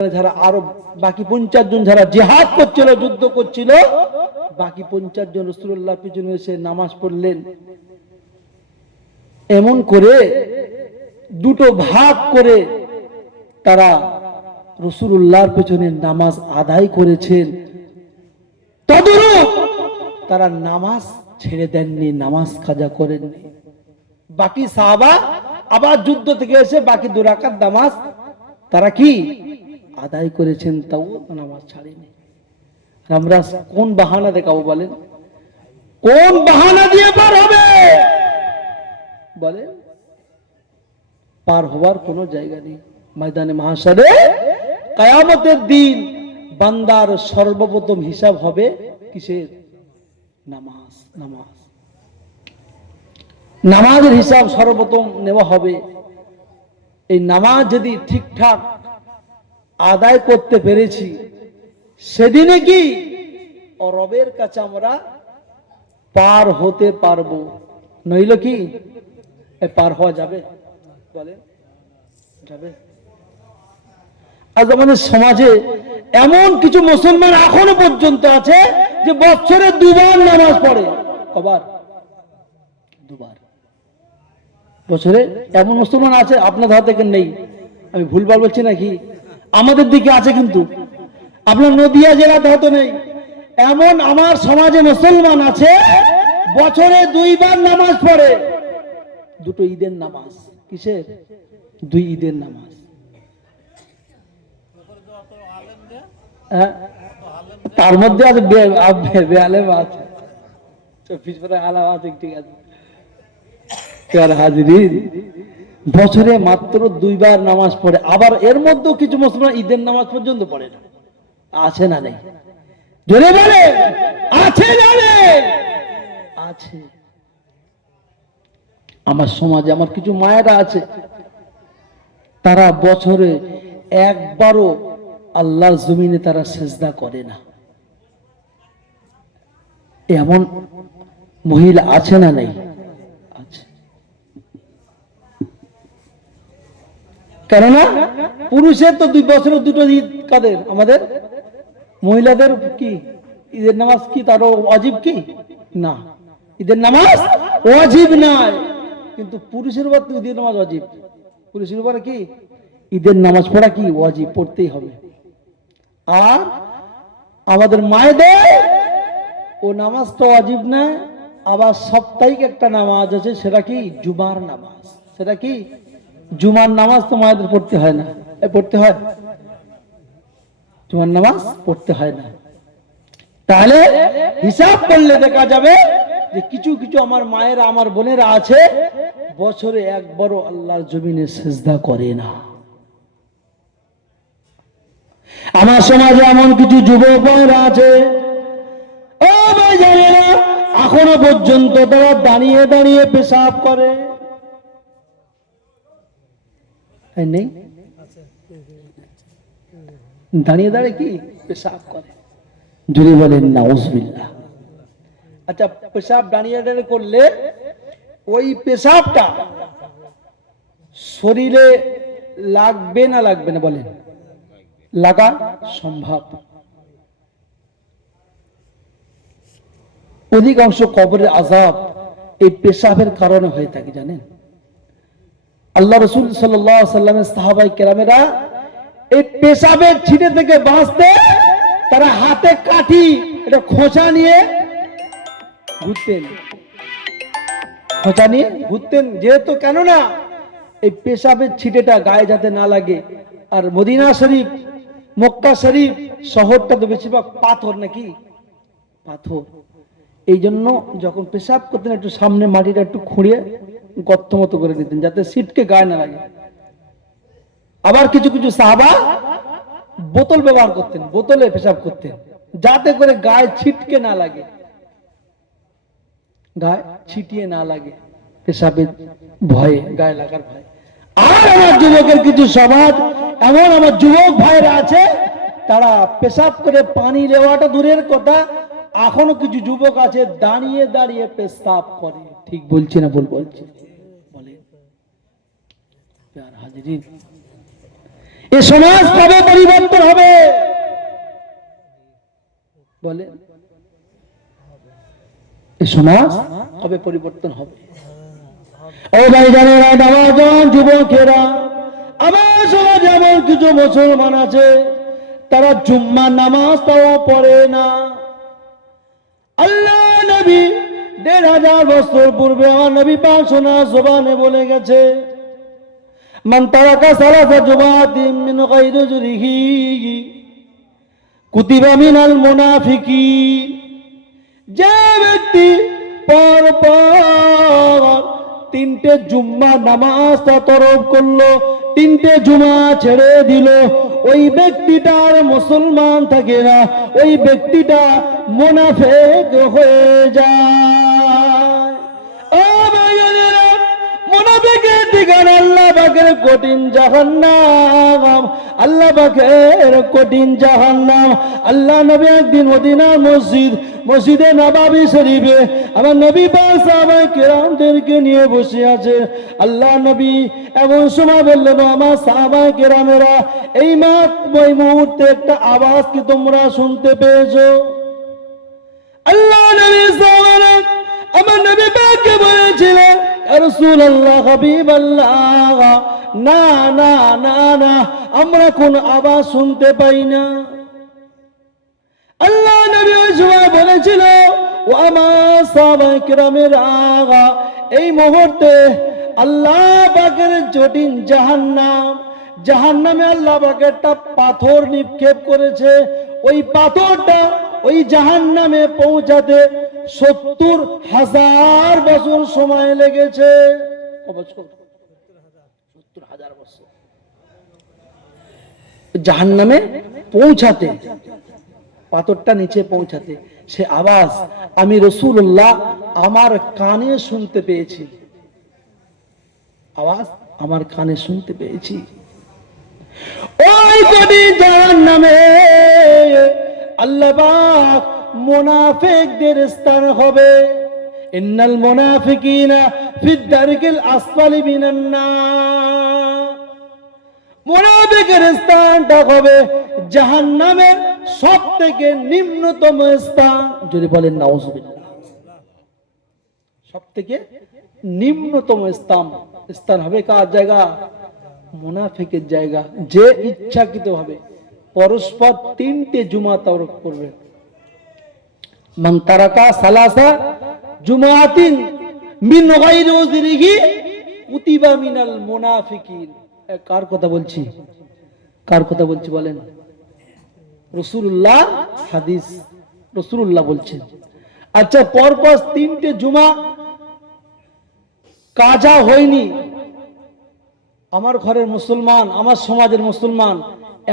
যারা আরো বাকি 50 জন যারা জিহাদ করছিল, যুদ্ধ করছিল, বাকি 50 জন রাসূলুল্লাহর পিছনে এসে নামাজ পড়লেন। এমন করে দুটো ভাগ করে তারা রাসূলুল্লাহর পিছনে নামাজ আদায় করেছেন। তদরূপ তারা নামাজ ছেড়ে দেননি, নামাজ কাজা করেননি। বাকি সাহাবা আবার যুদ্ধ থেকে এসে বাকি 2 রাকাত নামাজ তারা কি আদায় করেছেন, তাও নামাজ ছাড়েনি। আমরা কোন বাহানা দেখাবো বলেন? কোন বাহানা দিয়ে পার হবে বলেন? পার হওয়ার কোনো জায়গা নেই। ময়দানে মাহশারে কিয়ামতের দিন বান্দার সর্বপ্রথম হিসাব হবে কিসের? নামাজ। নামাজ, নামাজের হিসাব সর্বপ্রথম নেওয়া হবে। এই নামাজ যদি ঠিকঠাক আদায় করতে পেরেছি, সেদিনে কি রবের কাছে আমরা পার হতে পারবো, নইলে কি পার হওয়া যাবে বলেন? যাবে? আজ আমাদের সমাজে এমন কিছু মুসলমান এখনো পর্যন্ত আছে যে বছরে 2 বার নামাজ পড়ে। কবার? 2 বার বছরে। এমন মুসলমান আছে, আপনার ধার থেকে নেই, আমি ভুলভাল বলছি নাকি? আমাদের দিকে আছে, কিন্তু আপনার নদিয়া জেলাতে হয়তো নেই। এমন আমার সমাজে মুসলমান আছে বছরে 2 বার নামাজ পড়ে। 2 ঈদের নামাজ। কিসের? 2 ঈদের নামাজ। তার মধ্যে আছে বেআলেম আছে, 24 আলাম আছে, ঠিক আছে। হাজিরিন, বছরে মাত্র 2 বার নামাজ পড়ে। আবার এর মধ্যেও কিছু মুসলমান ঈদের নামাজ পর্যন্ত পড়ে না। আছে না নেই? জোরে বলে আছে না নেই? আছে। আমার সমাজে আমার কিছু মায়েরা আছে, তারা বছরে একবারও আল্লাহর জমিনে তারা সেজদা করে না। এমন মহিলা আছে না নেই? আছে। কেননা পুরুষের তো 2 বছরে 2টো ঈদ। কাদের? আমাদের মহিলাদের কি ঈদের নামাজ কি তারও ওয়াজিব কি না? ঈদের নামাজ ওয়াজিব নয়, কিন্তু পুরুষের উপর তো ঈদের নামাজ ওয়াজিব। পুরুষের উপর কি ঈদের নামাজ পড়া কি ওয়াজিব, পড়তেই হবে। আর আমাদের মায়েদের ও নামাজটা ওয়াজিব না, আবার সাপ্তাহিক একটা নামাজ আছে, সেটা কি জুমার নামাজ। সেটা কি জুমার নামাজ। তো মায়েদের পড়তে হয় না? পড়তে হয়? জুমার নামাজ পড়তে হয় না। তাহলে হিসাব করলে দেখা যাবে যে কিছু কিছু আমার মায়েরা, আমার বোনেরা আছে বছরে একবারও আল্লাহর জমিনে সিজদা করে না। আমার সমাজে এমন কিছু যুবক ভাইরা আছে, ও ভাই জানেনা, এখনো পর্যন্ত তারা দাঁড়িয়ে দাঁড়িয়ে পেশাব করে। নেই? দাঁড়িয়ে দাঁড়িয়ে কি পেশাব করে? যদি বলেন নাউজুবিল্লাহ। আচ্ছা, পেশাব দাঁড়িয়ে দাঁড়িয়ে করলে ওই পেশাবটা শরীরে লাগবে না লাগবে না বলেন? লাগা সম্ভব। অধিকাংশ কবরের আযাব এই পেশাবের কারণে হয়ে থাকে, জানেন? আল্লাহ রাসূল সাল্লাল্লাহু আলাইহি ওয়াসাল্লামের সাহাবায়ে কেরামেরা এই পেশাবের ছিটে থেকে বাঁচতে তারা হাতে কাঠি, এটা খোঁচা নিয়ে ঘুরতেন। খোঁচা নিয়ে ঘুরতেন, যেহেতু কেননা এই পেশাবের ছিটেটা গায়ে যাতে না লাগে। আর মদিনা শরীফ, মক্কা শরীফ শহরটা তো বেশিরভাগ পাথর, নাকি পাথর। এই জন্য যখন পেশাব করতেন একটু সামনে মাটিটা একটু খুঁড়িয়ে গর্ত মতো করে দিতেন, যাতে সিটকে গায়ে না লাগে। আবার কিছু কিছু সাহাবা বোতল ব্যবহার করতেন, বোতলে পেশাব করতেন, যাতে করে গায়ে ছিটকে না লাগে, গায়ে ছিটিয়ে না লাগে, পেশাবের ভয়ে, গায়ে লাগার ভয়ে। আর আমার যুবকের কিছু সমাজ এমন, আমার যুবক ভাইরা আছে, তারা পেশাব করে পানি নেওয়াটা দূরের কথা, এখনো কিছু যুবক আছে দাঁড়িয়ে দাঁড়িয়ে পেশাব করে। ঠিক বলছি না ভুল বলছি? বলে হাজিরিন, এ সমাজ কবে পরিবর্তন হবে বলে? এ সমাজ কবে পরিবর্তন হবে? ও ভাই জানেরা, নওজোয়ান যুবকেরা, আমার সমাজে এমন কিছু মুসলমান আছে তারা জুম্মা নামাজটাও পড়ে না। আল্লাহ নবী ১৫০০ বছর পূর্বে আমার নবী পাক সোনা জবানে বলে গেছে, মান তারাকা সালাসা জুমাতিন মিন গায়রি যুরিহি কুতিবা মিনাল মুনাফিকিন। যে ব্যক্তি পরপর ৩টে জুম্মা নামাজটা তরক করলো, ৩টে জুমা ছেড়ে দিল, ওই ব্যক্তিটা আর মুসলমান থাকে না, ওই ব্যক্তিটা মুনাফিক হয়ে যায়। ও ভাইয়েরা, মুনাফিকের ঠিকানা আল্লাহ পাকের কঠিন জাহান্নাম, আল্লাহ পাকের কঠিন জাহান্নাম। আল্লাহ নবী একদিন মদিনার মসজিদে নববী শরীফে আমার নবী পাক সাহাবায়ে কেরামদেরকে নিয়ে বসে আছে। আল্লাহ নবী এমন সময় বললেন, আমার সাহাবায়ে কেরামেরা, এই মুহূর্তে একটা আওয়াজ কি তোমরা শুনতে পেয়েছো? আল্লাহ নবী সাহাবারা আমার নবী পাককে বলেছিলেন, ইয়া রাসূলুল্লাহ, হাবিবাল্লাহ, না না না না, আমরা কোন আওয়াজ শুনতে পাই না। আল্লাহ নবী ওই সময় বলেছিল, ও আমার সাহাবায়ে কেরামেরা, এই মুহূর্তে আল্লাহ পাকের জটিল জাহান্নামে আল্লাহ পাক একটা পাথর নিক্ষেপ করেছে। ওই পাথরটা ওই জাহান্নামে পৌঁছাতে ৭০,০০০ বছর সময় লেগেছে। ৭০,০০০ বছর জাহান্নামে পৌঁছাতে, পাথরটা নিচে পৌঁছাতে। সে আওয়াজ আমি রাসূলুল্লাহ আমার কানে শুনতে পেয়েছি, আওয়াজ আমার কানে শুনতে পেয়েছি। ওই কঠিন জাহান্নামে আল্লাহ পাক মুনাফিকদের স্থান হবে। ইন্নাল মুনাফিকিনা ফিদ দারকিল আসফালি মিনান নার। মুনাফিকের স্থানটা হবে জাহান্নামের সবথেকে নিম্নতম স্থান। যদি বলেন নাউজুবিল্লাহ, সবথেকে নিম্নতম স্থান হবে কার জায়গা? মুনাফিকের জায়গা। যে ইচ্ছাকৃতভাবে পরস্পর ৩টে জুমা তরক করবে। মান তারাকা সালাসা জুমাতিন মিন গায়রি উযরিহি কুতিবা মিনাল মুনাফিকিন। কার কথা বলছি? কার কথা বলছি বলেন? রাসূলুল্লাহ, হাদিস রাসূলুল্লাহ বলছেন। আচ্ছা, পরপর ৩টে জুমা কাজা হয়নি, আমার ঘরের মুসলমান, আমার সমাজের মুসলমান,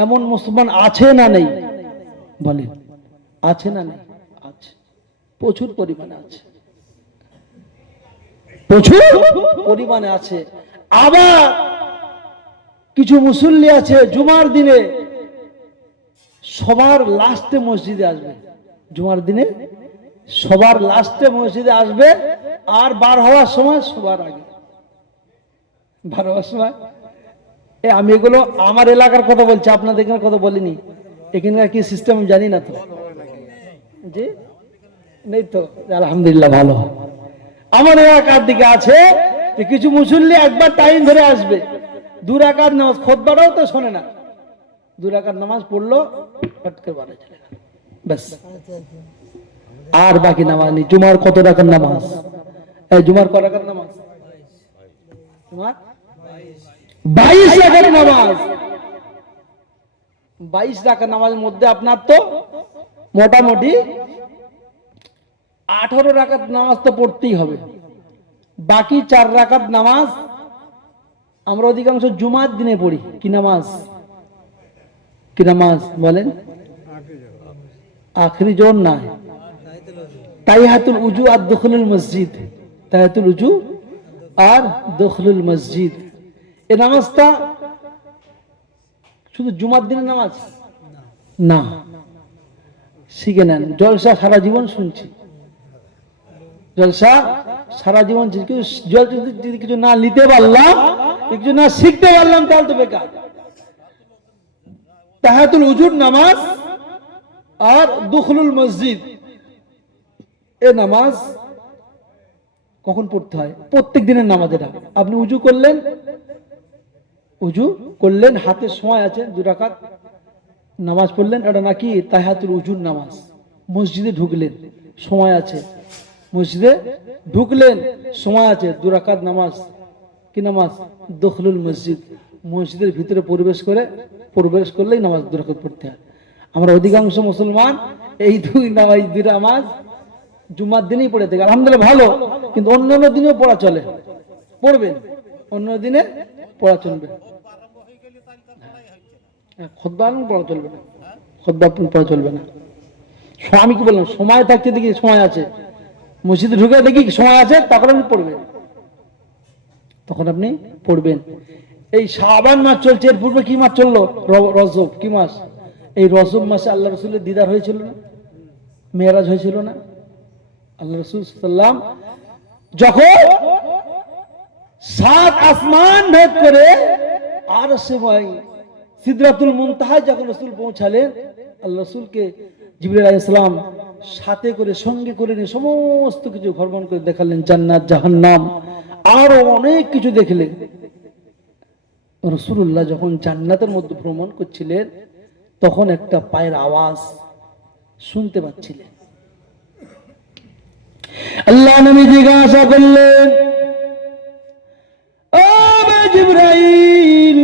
এমন মুসলমান আছে না নেই? বলেন, আছে না নেই? আছে, প্রচুর পরিমাণে আছে, প্রচুর পরিমাণে আছে। আবার কিছু মুসল্লি আছে জুমার দিনে সবার লাস্টে মসজিদে আসবে, জুমার দিনে সবার লাস্টে মসজিদে আসবে, আর বার হওয়ার সময় সবার আগে বার হওয়ার সময়। আমি এগুলো আমার এলাকার কথা বলছি, আপনাদের এখানে কথা বলিনি। এখানকার কি সিস্টেম জানি না তো, জি নেই তো, আলহামদুলিল্লাহ ভালো। আমার এলাকার দিকে আছে যে কিছু মুসল্লি একবার টাইম ধরে আসবে, 2 রাকাত নামাজ, খুতবাটাও তো শোনে না, 2 রাকাত নামাজ পড়লো, ফটকে বাড়ি চলে গেল, ব্যাস, আর বাকি নামাজ নেই। জুমার কত রাকাত নামাজ? জুমার কত রাকাত নামাজ? জুমার 22 রাকাত নামাজ। 22 রাকাত নামাজের মধ্যে আপনার তো মোটামুটি 18 রাকাত নামাজ তো পড়তেই হবে। বাকি 4 রাকাত নামাজ আমরা অধিকাংশ জুমার দিনে পড়ি। কি নামাজ? কি নামাজ বলেন? আখরি জোর না, তাহিয়াতুল উজু আর দুখুলুল মসজিদ, তাহিয়াতুল উজু আর দুখুলুল মসজিদ। এই নামাজটা শুধু জুমার দিনের নামাজ না, শিখে নেন। জলসা সারা জীবন শুনছি, জলসা সারা জীবন, যদি কিছু না নিতে পারলাম, কিছু না শিখতে পারলাম, তাহলে তো বেকার। তাহাতুল উজুর নামাজ আর দুখুলুল মসজিদ, এ নামাজ কখন পড়তে হয়? প্রত্যেক দিনের নামাজ। এটা আপনি উজু করলেন, হাতে সময় আছে, 2 রাকাত নামাজ পড়লেন, এটা নাকি তাহাতুল উজুর নামাজ। মসজিদে ঢুকলেন, সময় আছে, মসজিদে ঢুকলেন, সময় আছে, 2 রাকাত নামাজ। কি নামাজ? দুখুলুল মসজিদ। মসজিদের ভিতরে প্রবেশ করলেই নামাজ 2 রাকাত পড়তে হয়। আমরা অধিকাংশ মুসলমান এই 2 নামাজ জুমার দিনেই পড়ে থাকে, আলহামদুলিল্লাহ ভালো, কিন্তু অন্যান্য দিনেও পড়া চলে, পড়বেন, অন্য দিনে পড়া চলবে। খুতবা পড়া চলবে না, খুতবা পড়া চলবে না। আমি কি বললাম, সময় থাকতে দেখি সময় আছে, মসজিদে ঢুকে দেখি সময় আছে, তখন আপনি পড়বেন। এই শাবান মাস চলছে, এর পূর্বে কি মাস চললো? রজব। কি মাস? এই রজব মাসে আল্লাহ রসুলের দিদার হয়েছিল না, মেরাজ হয়েছিল না? আল্লাহ রসুল সাল্লাম যখন 7 আসমান ভেদ করে আর সিদরাতুল মুনতাহায় যখন রসুল পৌঁছালেন, আল্লাহ রসুলকে জিবরাইল আলাইহিস সালাম সাথে করে, সঙ্গে করে নিয়ে সমস্ত কিছু ভ্রমণ করে দেখালেন, জান্নাত, জাহান্নাম, আরো অনেক কিছু দেখলেন। রাসূলুল্লাহ যখন জান্নাতের মধ্যে ভ্রমণ করছিলেন, তখন একটা পায়ের আওয়াজ শুনতে পাচ্ছিলেন। আল্লাহ নবী জিজ্ঞাসা করলেন, ও জিবরাইল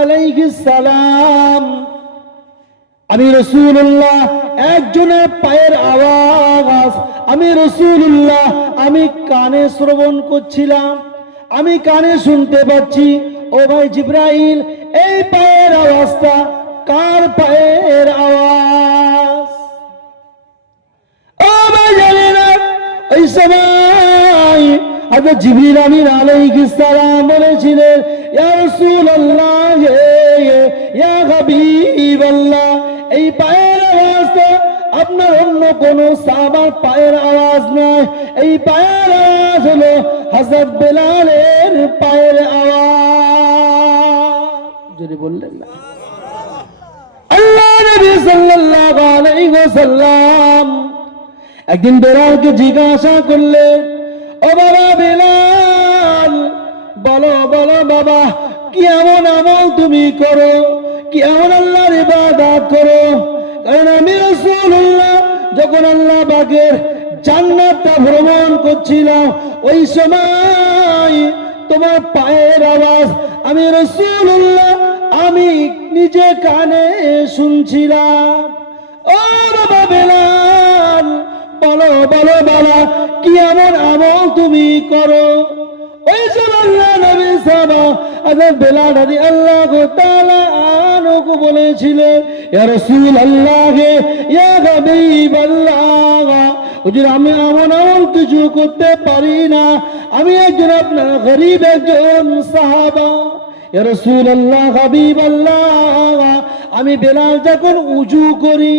আলাইহিস সালাম, আমি রাসূলুল্লাহ একজনের পায়ের আওয়াজ আমি রাসূলুল্লাহ আমি কানে শ্রবণ করছিলাম, আমি কানে শুনতে পাচ্ছি। ও ভাই জিবরাইল, এই পায়ের আওয়াজটা কার পায়ের আওয়াজ? ও ভাই জানেন না, ওই সময় হযরত জিবরিল আমিন আলাইহিস সালাম বলেছিলেন, ইয়া রাসূলুল্লাহ, ইয়া হাবিবাল্লাহ, এই পায়ের আওয়াজটা আপনার অন্য কোন সাহাবার পায়ের আওয়াজ নয়, এই পায়ের আওয়াজ হলো হযরত বেলালের পায়ের আওয়াজ। যদি বললেন না, আল্লাহ নবী সাল্লাল্লাহু আলাইহি ওয়াসাল্লাম একদিন বেলালকে জিজ্ঞাসা করলেন, ও বাবা বেলাল, বলো বলো বাবা, কি এমন আমল তুমি করো, কি এমন আল্লাহর ইবাদত করো? কারণ আমি রাসূলুল্লাহ যখন আল্লাহ পাকের জান্নাতটা ভ্রমণ করছিলাম, ওই সময় তোমার পায়ের আওয়াজ আমি রাসূলুল্লাহ আমি নিজে কানে শুনছিলাম। ও বাবা বেলাল, বলো বলো বাবা, কি এমন আমল তুমি করো? ওই সময় আল্লাহ নবী সাহাবা হযরত বেলাল রাদিয়াল্লাহু তাআলা আনহু বলেছিলেন, ইয়া রাসূলুল্লাহ, ইয়া হাবিবাল্লাহ, হুজুর আমি এমন আমল কিছু করতে পারি না, আমি একজন আপনার গরীব একজন সাহাবা। ইয়া রাসূলুল্লাহ, হাবিবাল্লাহ, আমি বেলাল যখন উযু করি,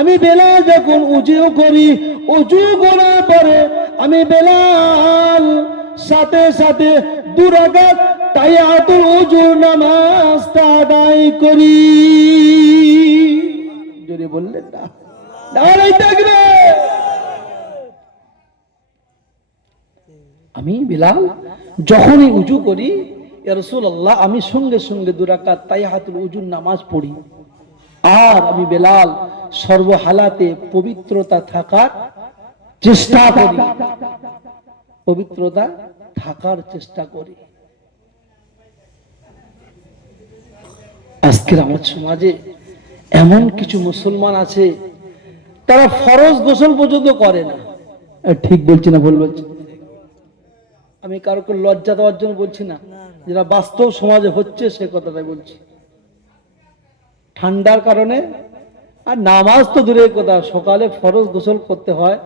আমি বেলাল যখন উযু করি, উযু করার পরে আমি বেলাল সাথে সাথে 2 রাকাত তাহিয়াতুল উযুর নামাজটা আদায় করি। যদি বললেন না, নারায়ে তাকবীর। আমি বেলাল যখনই উযু করি, ইয়া রাসূলুল্লাহ, আমি সঙ্গে সঙ্গে 2 রাকাত তাহিয়াতুল উযুর নামাজ পড়ি। আর আমি বেলাল সর্বহালাতে পবিত্রতা থাকার চেষ্টা করি, পবিত্রতা থাকার চেষ্টা করি। আজকের আমার সমাজে এমন কিছু মুসলমান আছে, তারা ফরজ গোসল পর্যন্ত করে না। ঠিক বলছি না ভুল বলছি? আমি কারোকে লজ্জা দেওয়ার জন্য বলছি না, যেটা বাস্তব সমাজে হচ্ছে সে কথাটাই বলছি। ঠান্ডার কারণে, আর নামাজ তো দূরের কথা, সকালে ফরজ গোসল করতে হয়,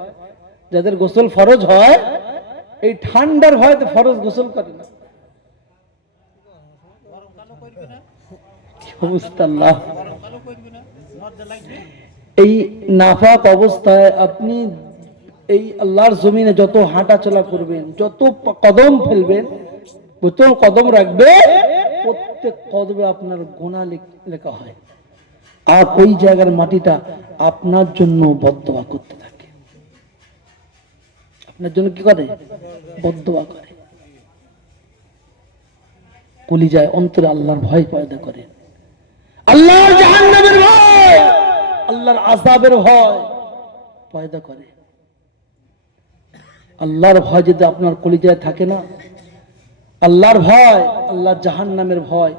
যাদের গোসল ফরজ হয়, এই ঠান্ডার ভয়তে ফরজ গোসল করে না। এই নাফাক অবস্থায় আপনি এই আল্লাহর জমিনে যত হাঁটা চলা করবেন, যত কদম ফেলবেন, যত কদম রাখবে, প্রত্যেক কদমে আপনার গুনাহ লেখা হয়। আর ওই জায়গার মাটিটা আপনার জন্য বদদোয়া করতে থাকে। আপনার জন্য কি করে? বদদোয়া করে। কলিজায় অন্তরে আল্লাহর ভয় পয়দা করে, আল্লাহর জাহান্নামের ভয়, আল্লাহর আযাবের ভয় পয়দা করে। আল্লাহর ভয় যদি আপনার কলিজায় থাকে না, আল্লাহর ভয়, আল্লাহর জাহান্নামের ভয়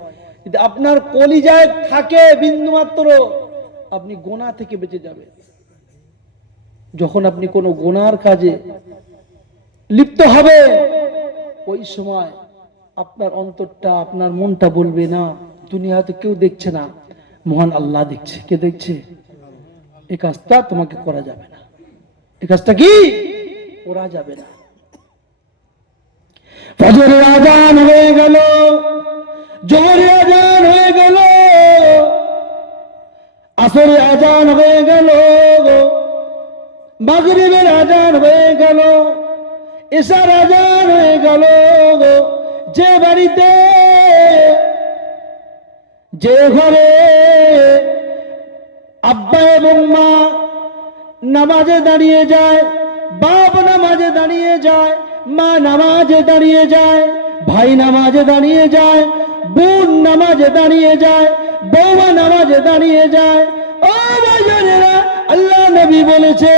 যদি আপনার কলিজায় থাকে বিন্দুমাত্র, আপনি গুনাহ থেকে বেঁচে যাবেন। যখন আপনি কোনো গুনার কাজে লিপ্ত হবে, ওই সময় আপনার অন্তরটা, আপনার মনটা বলবে না দুনিয়াতে কেউ দেখছে না, মহান আল্লাহ দেখছে। কে দেখছে? এই কাজটা তোমাকে করা যাবে না, এই কাজটা কি করা যাবে না। ফজরের আযান হয়ে গেল, জোহরের আযান হয়ে গেল, আসরের আযান হয়ে গেল, মাগরিবের আযান হয়ে গেল, ইশার আযান হয়ে গেল। যে বাড়িতে, যে ঘরে আব্বা এবং মা নামাজে দাঁড়িয়ে যায়, বাপ নামাজে দাঁড়িয়ে যায়, মা নামাজে দাঁড়িয়ে যায়, ভাই নামাজে দাঁড়িয়ে যায়, বোন নামাজে দাঁড়িয়ে যায়, বৌমা নামাজে দাঁড়িয়ে যায়, ও ভাইয়েরা, আল্লাহ নবী বলেছে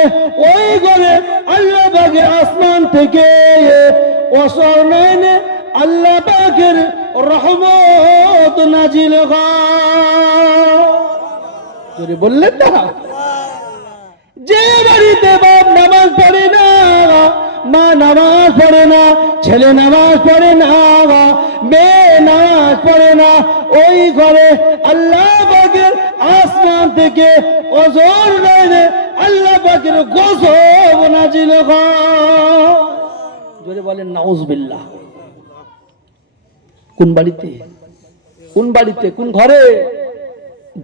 ওই ঘরে আল্লাহ পাকের আসমান থেকে অসরনয়নে আল্লাহ পাকের রহমত নাজিল হয়। জোরে বললেন না? যে বাড়িতে বাপ নামাজ পড়ে না, মা নামাজ পড়ে না, ছেলে নামাজ পড়ে না, মেয়ে নামাজ পড়ে না, ওই ঘরে আল্লাহ পাকের আসমান থেকে অজর নয় আল্লাহ পাকের গজব নাজিল হয়। জোরে বলেন নাউজুবিল্লাহ। কোন বাড়িতে, কোন বাড়িতে, কোন ঘরে?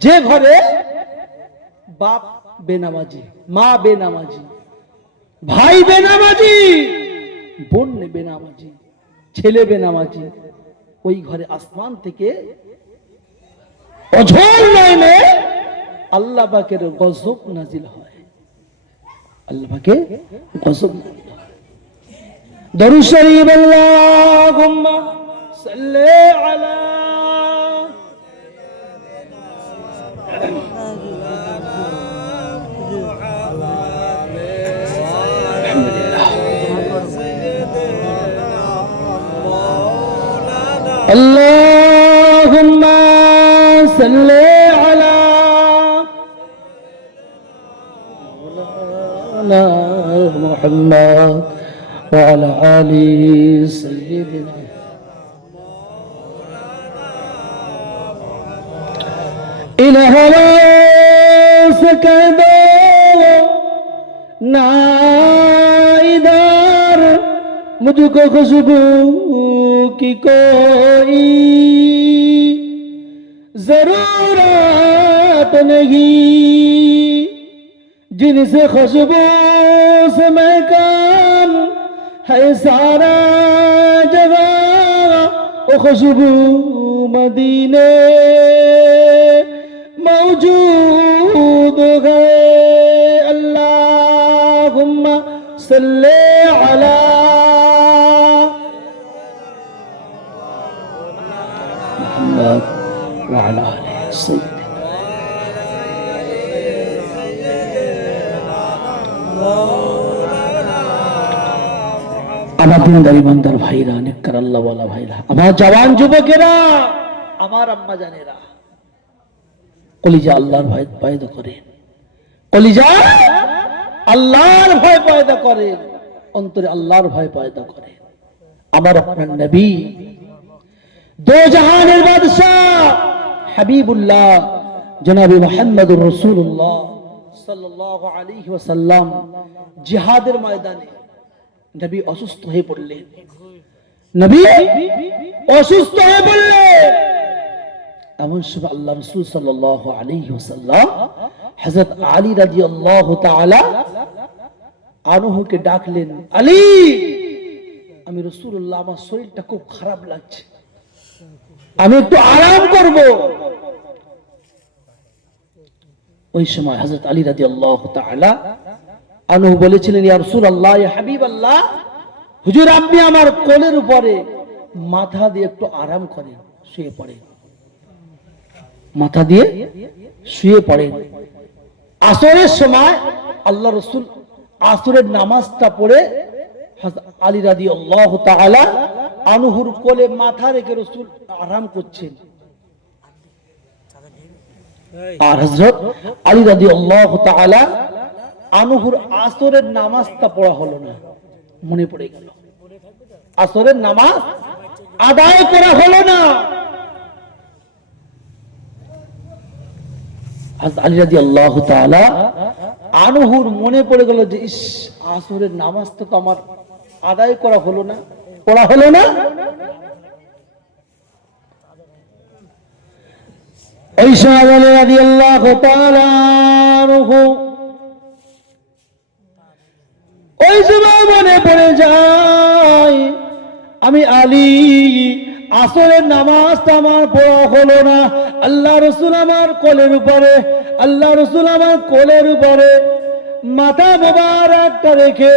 যে ঘরে বাপ বেনামাজি, মা বেনামাজি, ভাই বেনামাজি, বোন বেনামাজি, ছেলে বেনামাজি, ওই ঘরে আসমান থেকে অঝোর নয়নে আল্লাহ পাকের গজব নাজিল হয়। আল্লাহ পাকের গজব নাজিল হয়। দরুদ শরীফ আল্লাহুম্মা সাল্লি আলা اللهم صل على مولانا محمد وعلى آل سيدنا إلى هواك नाइदार मुझको खुशबू की कोई जरूरत नहीं, जिनसे खुशबू से मैं काम है सारा जगह, वो खुशबू मदीने मौजूद है। अल्लाहुम्मा सल्ले अला मुहम्मद व अला आलि सय्यिदिना। আমার দিনদার ইমানদার ভাইরা, নেককার আল্লাহওয়ালা ভাইরা, আমার জওয়ান যুবকেরা, আমার আম্মা জানেরা, কলিজা আল্লাহর ভয় পয়দা করেন, কলিজা আল্লাহর ভয় পয়দা করেন, অন্তরে আল্লাহর ভয় পয়দা করেন। আমার আপনার নবী, দো জাহানের বাদশাহ হাবিবুল্লাহ জনাবে মুহাম্মদুর রাসূলুল্লাহ সাল্লাল্লাহু আলাইহি ওয়াসাল্লাম জিহাদের ময়দানে নবী অসুস্থ হয়ে পড়লেন। নবী অসুস্থ হয়ে পড়লেন। এমন সময় আল্লাহ রাসূল সাল্লাল্লাহু আলাইহি ওয়াসাল্লাম হযরত আলী রাদিয়াল্লাহু তাআলা আনহুকে ডাকলেন, আলী, আমি রাসূলুল্লাহ, আমার শরীরটা খুব খারাপ লাগছে, আমি একটু আরাম করব। ওই সময় হযরত আলী রাদিয়াল্লাহু তাআলা আনহু বলেছিলেন, ইয়া রাসূলুল্লাহ, ইয়া হাবিবাল্লাহ, হুজুর আপনি আমার কোলের উপরে মাথা দিয়ে একটু আরাম করেন, শুয়ে পড়েন, মাথা দিয়ে শুয়ে পড়েন। আসরের সময় আল্লাহ রাসূল আসরের নামাজটা পড়ে হযরত আলী রাদিয়াল্লাহু তাআলা আনহুর কোলে মাথা রেখে রাসূল আরাম করছেন। আর হযরত আলী রাদিয়াল্লাহু তাআলা আনহুর আসরের নামাজটা পড়া হলো না, মনে পড়ে গেল আসরের নামাজ আদায় করা হলো না। হযরত আলী রাদিয়াল্লাহু তাআলা আনহুর মনে পড়ে গেল যে ইস, আসরের নামাজটা তো আমার আদায় করা হলো না, পড়া হলো না। ওই সময় আলী রাদিয়াল্লাহু তাআলা আনহু ওই সময় মনে পড়ে যায়, আমি আলী আসরের নামাজটা আমার পড়া হলো না। আল্লাহ রাসূল আমার কোলের উপরে, আল্লাহ রাসূল আমার কোলের উপরে মাথা মোবারকটা রেখে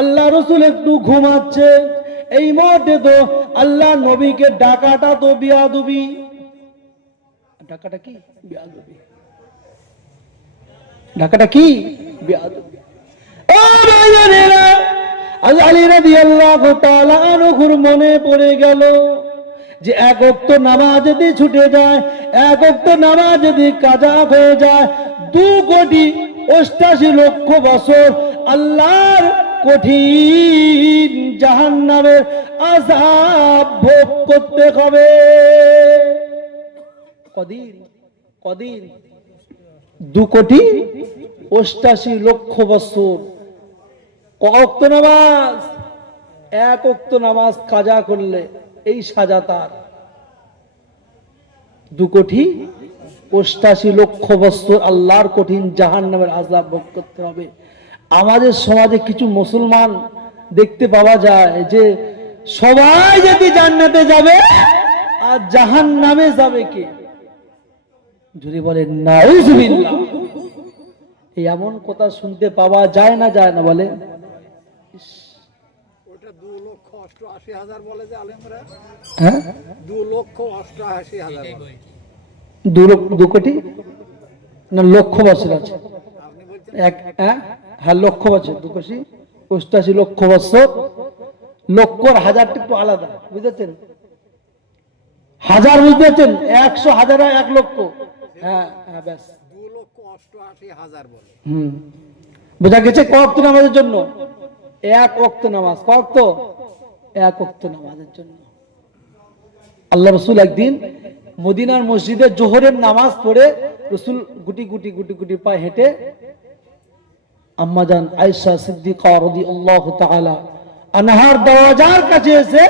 আল্লাহ রাসূল একটু ঘুমাচ্ছে। এই মুহূর্তে তো আল্লাহ নবীকে ডাকাটা তো বিয়াদবি, ডাকাটা কি বিয়াদবি, ডাকাটা কি বিয়াদবি। আলী রাদিয়াল্লাহু তাআলা আনহুর মনে পড়ে গেল যে এক ওয়াক্ত নামাজ যদি ছুটে যায়, এক ওয়াক্ত নামাজ যদি কাজা হয়ে যায়, 2,88,00,000 বছর আল্লাহর কঠিন জাহান্নামের আযাব ভোগ করতে হবে। কদিন কদিন 2,88,00,000 বছর। ওয়াক্ত নামাজ, এক ওয়াক্ত নামাজ কাজা করলে এই সাজা তার। 2,88,00,000 বছর আল্লাহর কঠিন জাহান্নামের আযাব ভোগ করতে হবে। আমাদের সমাজে কিছু মুসলমান দেখতে পাওয়া যায় যে সবাই যদি জান্নাতে যাবে আর জাহান্নামে যাবে কে? যদি বলে নাউযুবিল্লাহ, এমন কথা শুনতে পাওয়া যায় না, যায় না বলে? ওটা 2,88,000 বলে যে আলেমরা, হ্যাঁ 2,88,000 বলে। 2 কোটি না লক্ষ বছর আছে, আপনি বলছেন হ্যাঁ লক্ষ বছর, 2,88,00,000 বছর। লক্ষর হাজারটা একটু আলাদা, বুঝেছেন? হাজার বুঝতেছেন, 100 হাজার 1 লক্ষ, হ্যাঁ হ্যাঁ ব্যাস 2,88,000 বলে। বোঝা গেছে? ক ওয়াক্ত নামাজের জন্য এক ওয়াক্ত নামাজ, ক ওয়াক্ত? এক ওয়াক্ত নামাজের জন্য। আল্লাহ রাসূল একদিন মদিনার মসজিদে জোহরের নামাজ পড়ে রাসূল গুটি গুটি গুটি গুটি পায়ে হেঁটে আম্মাজান আয়েশা সিদ্দিকা রাদিয়াল্লাহু তাআলা আনহার দরজার কাছে এসে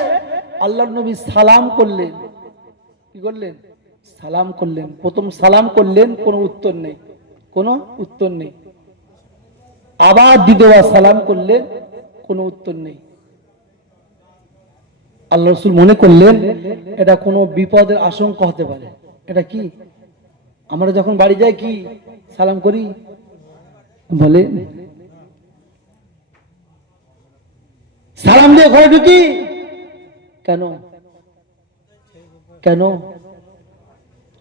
আল্লাহর নবী সালাম করলেন। কি করলেন? সালাম করলেন। প্রথম সালাম করলেন, কোনো উত্তর নেই, কোনো উত্তর নেই। আবার দ্বিতীয়বার সালাম করলেন, কোনো উত্তর নেই। আল্লাহ রাসূল মনে করলেন এটা কোনো বিপদের আশঙ্কা হতে পারে। এটা কি? আমরা যখন বাড়ি যাই কি সালাম করি? বলে সালাম দিয়ে ঘরে ঢুকি কেন? কেন?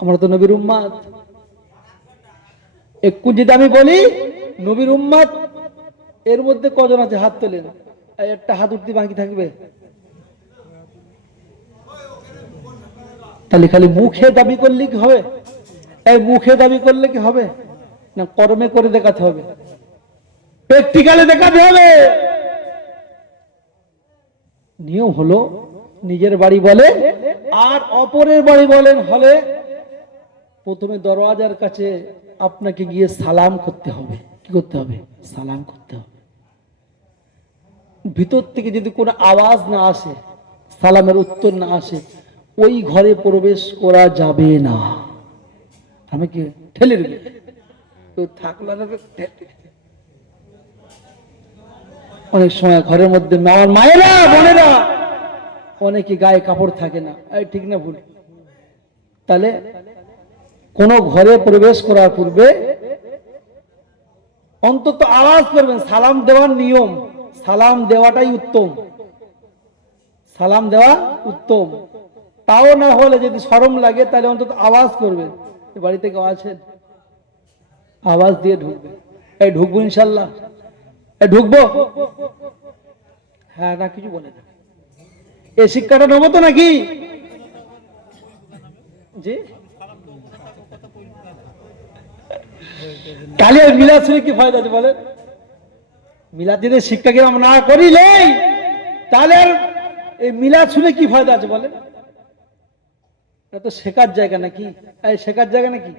আমরা তো নবীর উম্মত। একটু যদি আমি বলি নবীর উম্মত, এর মধ্যে কজন আছে হাত তোলেন? একটা হাত উঠতে বাকি থাকবে? তাহলে খালি মুখে দাবি করলে কি হবে? এই মুখে দাবি করলে কি হবে? না কর্মে করে দেখাতে হবে, প্র্যাকটিক্যালে দেখাতে হবে। নিয়ম হলো নিজের বাড়ি বলে আর অপরের বাড়ি বলেন হলে প্রথমে দরওয়াজার কাছে আপনাকে গিয়ে সালাম করতে হবে। কি করতে হবে? সালাম করতে হবে। ভিতর থেকে যদি কোনো আওয়াজ না আসে, সালামের উত্তর না আসে, ওই ঘরে প্রবেশ করা যাবে না। আমি কি ঠেলে দেবে? তো থাকলো না। অনেক সময় ঘরের মধ্যে আমার মায়েরা বোনেরা অনেকে গায়ে কাপড় থাকে না, ঠিক না ভুল? তাহলে কোন ঘরে প্রবেশ করার পূর্বে অন্তত আওয়াজ করবেন। সালাম দেওয়ার নিয়ম, সালাম দেওয়াটাই উত্তম, সালাম দেওয়া উত্তম। তাও না হলে যদি শরম লাগে তাহলে অন্তত আওয়াজ করবেন। বাড়ি থেকে আছেন, আওয়াজ দিয়ে ঢুকবে। এই ঢুকবো ইনশাল্লাহ, এই ঢুকবো, হ্যাঁ না কিছু বলে না। এই শিক্ষাটা নেবো তো নাকি? জি, কালী আর মিলাদ শুনে কি ফায়দা আছে বলেন? মিলাদ যদি শিক্ষাকে আমরা না করিলে তাহলে আর এই মিলাদ শুনে কি ফায়দা আছে বলেন? এটা তো শেখার জায়গা নাকি? এই শেখার জায়গা নাকি?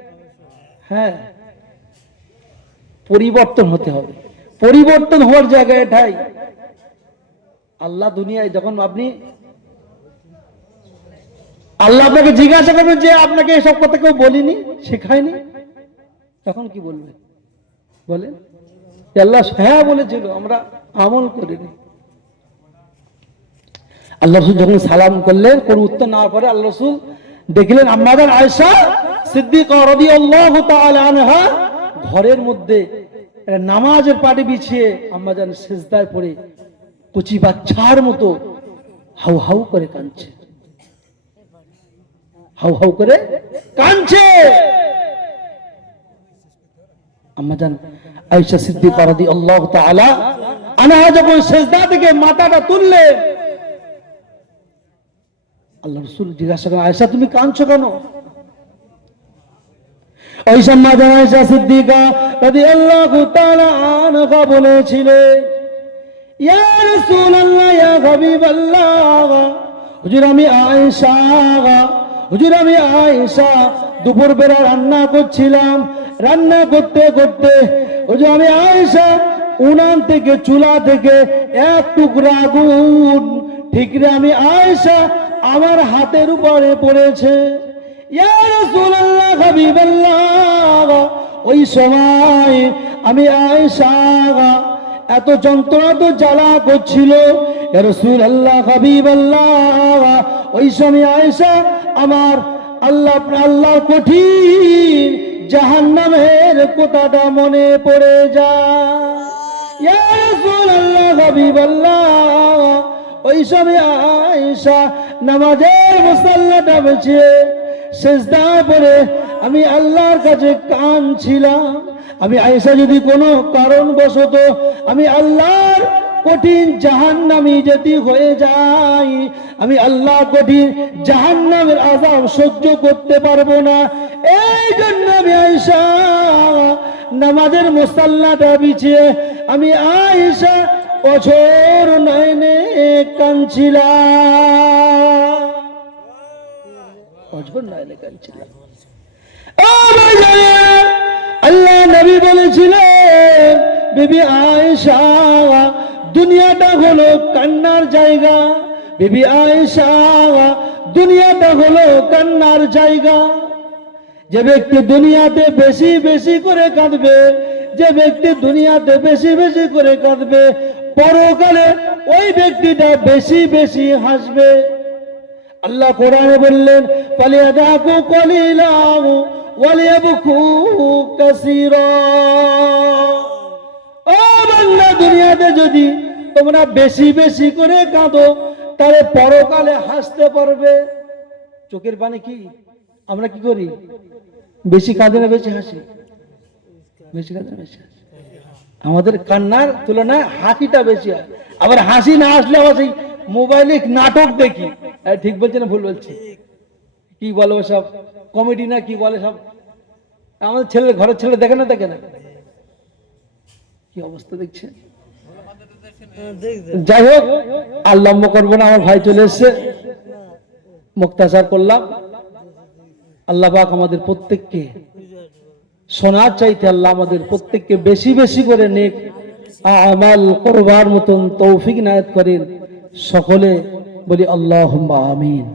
হ্যাঁ, পরিবর্তন হতে হবে। পরিবর্তন হওয়ার জায়গা এটাই। আল্লাহ দুনিয়ায় যখন আপনি, আল্লাহ আপনাকে জিজ্ঞাসা করবেন যে আপনাকে এসব কথা কেউ বলিনি, শেখায়নি, তখন কি বলবেন বলেন? আল্লাহ হ্যাঁ বলেছিল, আমরা আমল করিনি। আল্লাহ রাসূল যখন সালাম করলেন, কোন উত্তর না করে আল্লাহ রাসূল দেখলেন আম্মাজান আয়েশা সিদ্দিকা রাদিয়াল্লাহু তাআলা আনহা ঘরের মধ্যে নামাজের পাটি বিছিয়ে আম্মাজান সিজদায় পড়ে কুচি বাচ্চার মতো হাউ হাউ করে কাঁদছে, হাউ হাউ করে কাঁদছে। আম্মাজান আয়েশা সিদ্দিকা রাদিয়াল্লাহু তাআলা আনহা যখন সিজদা থেকে মাথাটা তুললেন, আল্লাহ রাসূল জিজ্ঞাসা করেন আয়েশা তুমি কাঁদছো কেন? ওই সময় আয়েশা সিদ্দিকা রাদিয়াল্লাহু তাআলা আনহা বলেছিলেন ইয়া রাসূলুল্লাহ ইয়া হাবিবাল্লাহ, হুজুর আমি আয়েশা, হুজুর আমি আয়েশা দুপুর বেলা রান্না করছিলাম, রান্না করতে করতে হুজুর আমি আয়েশা উনান থেকে চুলা থেকে এক টুকরা আগুন ঠিকরে আমি আয়েশা আমার হাতের উপরে পড়েছে। ইয়া রাসূলুল্লাহ হাবিবাল্লাহ, ওই সময় আমি আয়েশা এত যন্ত্রণা তো জ্বালা করছিল। ইয়া রাসূলুল্লাহ হাবিবাল্লাহ, ওই সময় আয়েশা আমার আল্লাহর কঠিন জাহান্নামের কথাটা মনে পড়ে যায়। ইয়া রাসূলুল্লাহ হাবিবাল্লাহ, ওই সময় আয়েশা নামাজের মুসাল্লাটা বিছিয়ে সিজদায় পড়ে আমি আল্লাহর কাছে কাঁদছিলাম। আমি আয়েশা যদি কোনো কারণবশত আমি আল্লাহর কঠিন জাহান্নামী যদি হয়ে যাই, আমি আল্লাহ কঠিন জাহান্নামের আযাব সহ্য করতে পারবো না। এই জন্য আমি আয়েশা নামাজের মুসাল্লাটা বিছিয়ে আমি আয়েশা অঝোর নয়নে কাঁদছিলাম, অঝোর নয়নে কাঁদছিলাম। আল্লাহ নবী বলেছিলেন বিবি আয়েশা দুনিয়াটা হলো কান্নার জায়গা, বিবি আয়েশা দুনিয়াটা হলো কান্নার জায়গা। যে ব্যক্তি দুনিয়াতে বেশি বেশি করে কাঁদবে, যে ব্যক্তি দুনিয়াতে বেশি বেশি করে কাঁদবে, পরকালে ওই ব্যক্তিটা বেশি বেশি হাসবে। আল্লাহ কোরআনে বললেন ফালিয়াদাকু কলিলাহু ওয়ালিয়াবকু কাসীরা। ও বান্দা, দুনিয়াতে যদি তোমরা বেশি বেশি করে কাঁদো তাহলে পরকালে হাসতে পারবে। চোখের পানি কি আমরা কি করি? বেশি কাঁদে না বেশি হাসি? বেশি কাঁদে না বেশি হাসি। আমাদের কান্নার তুলনায় হাসিটা বেশি হয়। আবার হাসি না আসলে আবার সেই মোবাইলে নাটক দেখি। ঠিক বলছে না ভুল বলছি? কি বলো সব কমেডি না কি বলে সব? আমাদের ছেলে, ঘরের ছেলে দেখে না, দেখে না? কি অবস্থা দেখছে। যাই হোক, আর লম্ব করবো না, আমার ভাই চলে এসছে, মুক্তাসার করলাম। আল্লাহ পাক আমাদের প্রত্যেককে শোনার চাইতে আল্লাহ আমাদের প্রত্যেককে বেশি বেশি করে নেক আমাল করবার মতন তৌফিক নায়াত করেন। সকলে বলি আল্লাহুম্মা আমিন।